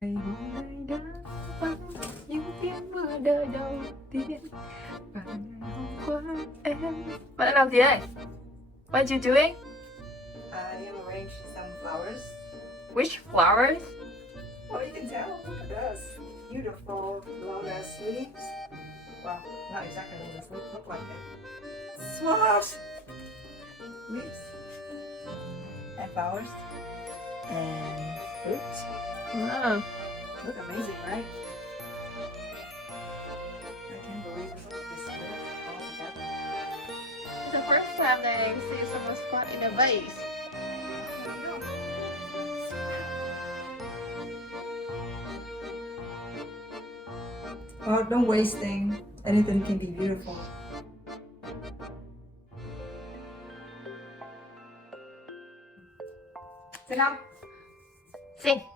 Ngày hôm nay đã vắng những tiếng mưa đời đầu tiên. Và ngày hôm qua em. Bạn đang làm gì đây? What are you doing? I am arranging some flowers. Which flowers? Well, you can tell. Look at those beautiful lotus leaves. Well, not exactly lotus leaves. Look like it. Swat leaves and flowers and fruits. Wow. Look amazing, right? I can't believe it's like this good all together. It's the first time that I see summersquash in a vase. Well, don't waste things. Anything can be beautiful. Sit down. Xin.